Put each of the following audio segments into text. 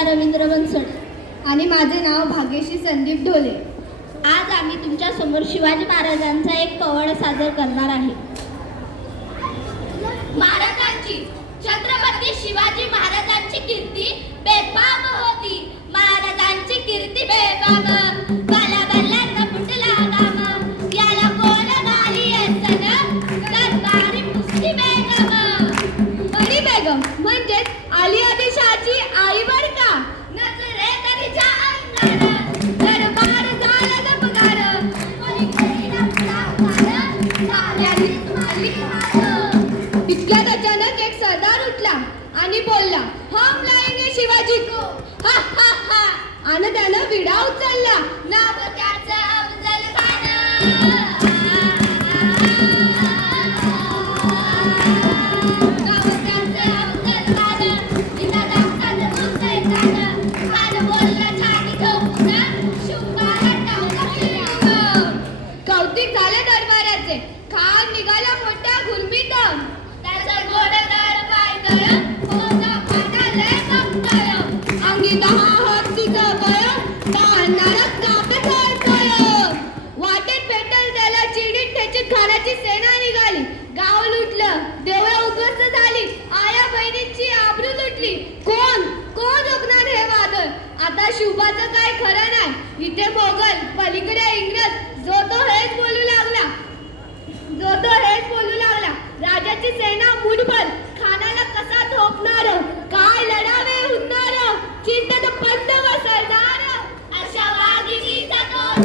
कविता रवींद्र बनसोडे. आणि माझे नाव भाग्यश्री संदीप ढोले. आज आम्ही तुमच्यासमोर शिवाजी महाराजांचा एक पवाड सादर करणार आहे. महाराजांची छत्रपती शिवाजी महाराजांची कीर्ती बेपाव होती. आणि बोलला हम लाएंगे शिवाजी को. हा हा हा. आनंदानं विडा उचलला. कौतिक झाले दरबाराचे खाल निघाला म्हणजे मोगल पलीकडे इंग्रज. जो तो हेच बोलू लागला. जो तो हेच बोलू लागला. राजाची सेना मुठभर खानाला कसा थोपणार? काय लढावे उन्नार चिंतेत पंत बसणार अशा वाघिणीचा तो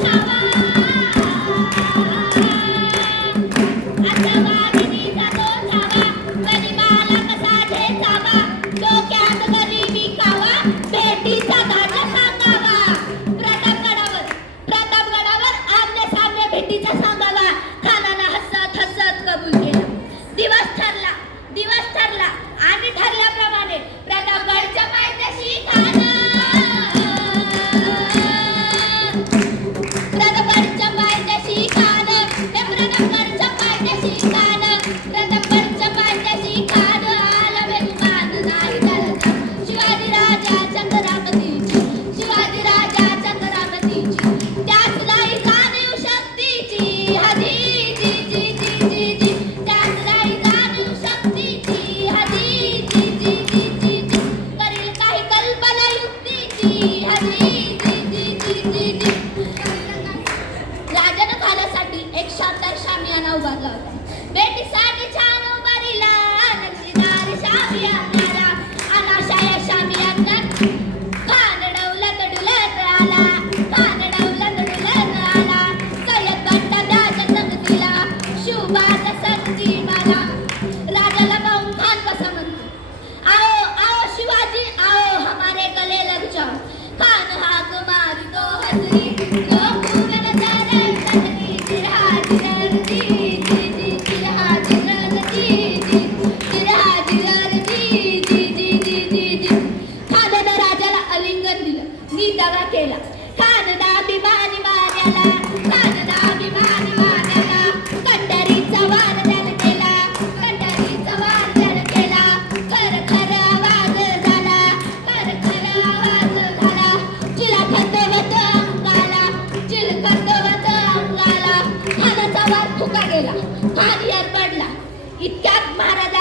उभारला होता. बेटीसाठी छान उभारीला. नक्षीदार शामिया नारा अनाशाया शामिया कानडवला तडुला आला. कानडवला तडुला आला. कळत वाटता दाच्या संगतीला. गेला खाली पडला. इतक्यात महाराज